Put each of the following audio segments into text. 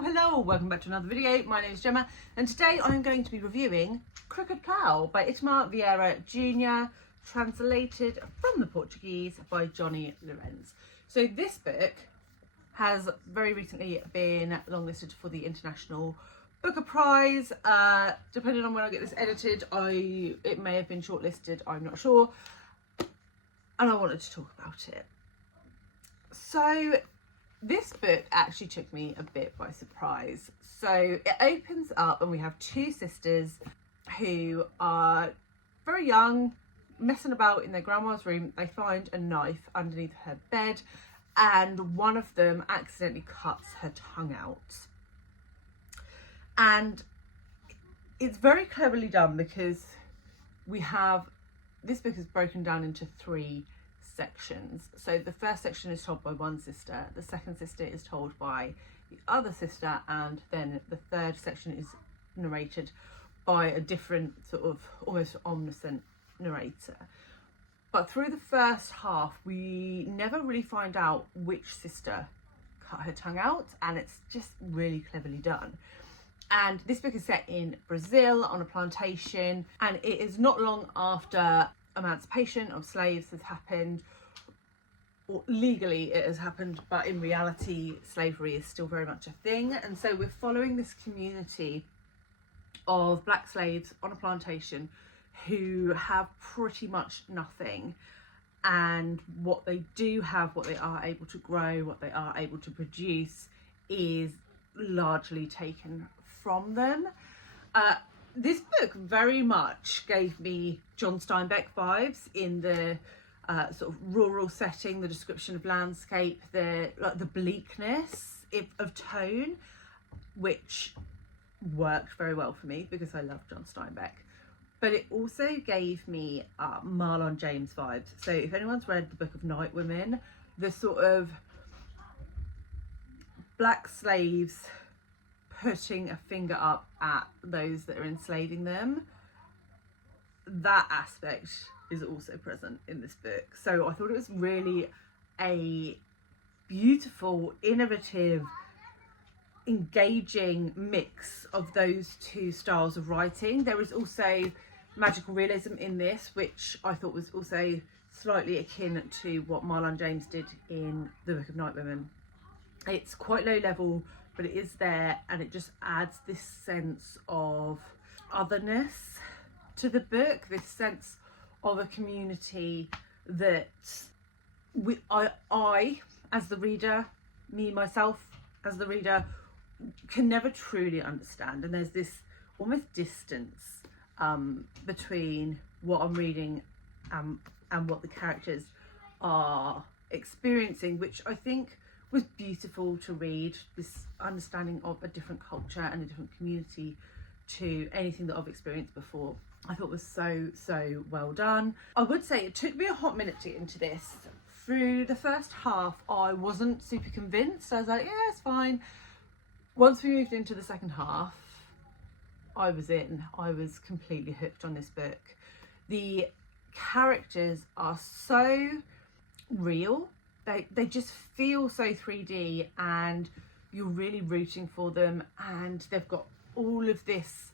Hello, welcome back to another video. My name is Gemma and today I'm going to be reviewing Crooked Plow by Itamar Vieira Junior, translated from the Portuguese by Johnny Lorenz. So this book has very recently been longlisted for the International Booker Prize. Depending on when I get this edited, it may have been shortlisted, I'm not sure, and I wanted to talk about it. So this book actually took me a bit by surprise. So it opens up and we have two sisters who are very young, messing about in their grandma's room. They find a knife underneath her bed and one of them accidentally cuts her tongue out. And it's very cleverly done because this book is broken down into three sections. So the first section is told by one sister, the second sister is told by the other sister, and then the third section is narrated by a different sort of almost omniscient narrator. But through the first half we never really find out which sister cut her tongue out, and it's just really cleverly done. And this book is set in Brazil on a plantation, and it is not long after emancipation of slaves has happened, or legally it has happened, but in reality slavery is still very much a thing. And so we're following this community of black slaves on a plantation who have pretty much nothing, and what they do have, what they are able to grow, what they are able to produce is largely taken from them. This book very much gave me John Steinbeck vibes in the sort of rural setting, the description of landscape, the bleakness of tone, which worked very well for me because I love John Steinbeck. But it also gave me Marlon James vibes. So if anyone's read the Book of Night Women, the sort of black slaves putting a finger up at those that are enslaving them, that aspect is also present in this book. So I thought it was really a beautiful, innovative, engaging mix of those two styles of writing. There is also magical realism in this, which I thought was also slightly akin to what Marlon James did in the Book of Night Women. It's quite low level, but it is there, and it just adds this sense of otherness to the book, this sense of a community that I as the reader, myself as the reader, can never truly understand. And there's this almost distance between what I'm reading and what the characters are experiencing, which I think was beautiful to read, this understanding of a different culture and a different community to anything that I've experienced before. I thought was so well done. I would say it took me a hot minute to get into this. Through the first half I wasn't super convinced. I was like, yeah, it's fine. Once we moved into the second half, I was in. I was completely hooked on this book. The characters are so real. They just feel so 3D, and you're really rooting for them, and they've got all of this,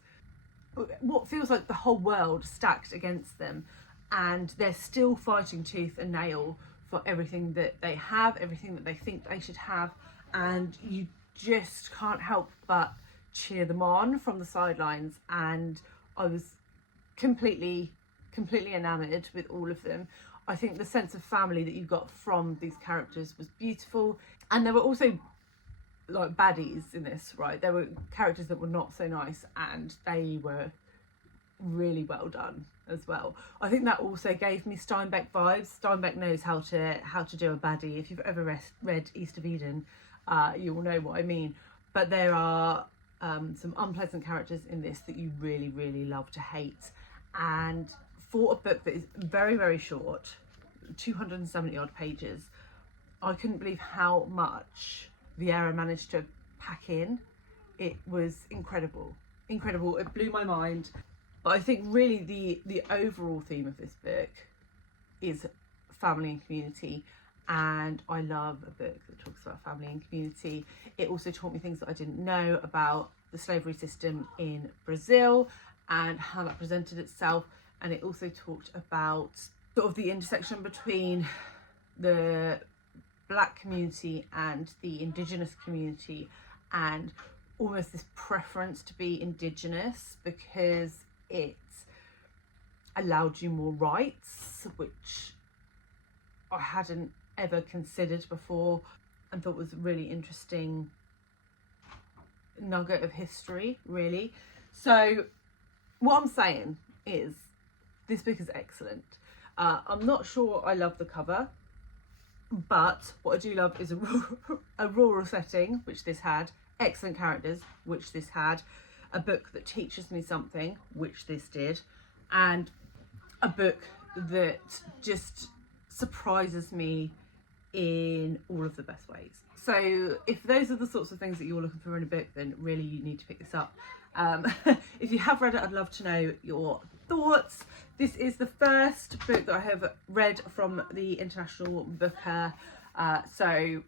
what feels like the whole world stacked against them, and they're still fighting tooth and nail for everything that they have, everything that they think they should have, and you just can't help but cheer them on from the sidelines. And I was completely enamoured with all of them. I think the sense of family that you got from these characters was beautiful. And there were also like baddies in this, right? There were characters that were not so nice, and they were really well done as well. I think that also gave me Steinbeck vibes. Steinbeck knows how to do a baddie. If you've ever read East of Eden, you will know what I mean. But there are some unpleasant characters in this that you really love to hate. And for a book that is very short, 270 odd pages, I couldn't believe how much Vieira managed to pack in. It was incredible. It blew my mind. But I think really the overall theme of this book is family and community, and I love a book that talks about family and community. It also taught me things that I didn't know about the slavery system in Brazil and how that presented itself, and it also talked about sort of the intersection between the Black community and the Indigenous community, and almost this preference to be Indigenous because it allowed you more rights, which I hadn't ever considered before, and thought was a really interesting nugget of history, really. So what I'm saying is this book is excellent. I'm not sure I love the cover, but what I do love is a rural setting, which this had, excellent characters, which this had, a book that teaches me something, which this did, and a book that just surprises me in all of the best ways. So if those are the sorts of things that you're looking for in a book, then really you need to pick this up. If you have read it, I'd love to know your thoughts. This is the first book that I have read from the International Booker, so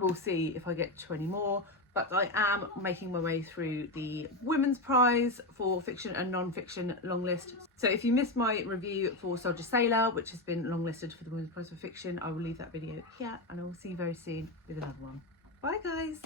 we'll see if I get to any more. But I am making my way through the Women's Prize for Fiction and Non-Fiction long list. So if you missed my review for Soldier Sailor, which has been longlisted for the Women's Prize for Fiction, I will leave that video here, and I will see you very soon with another one. Bye guys.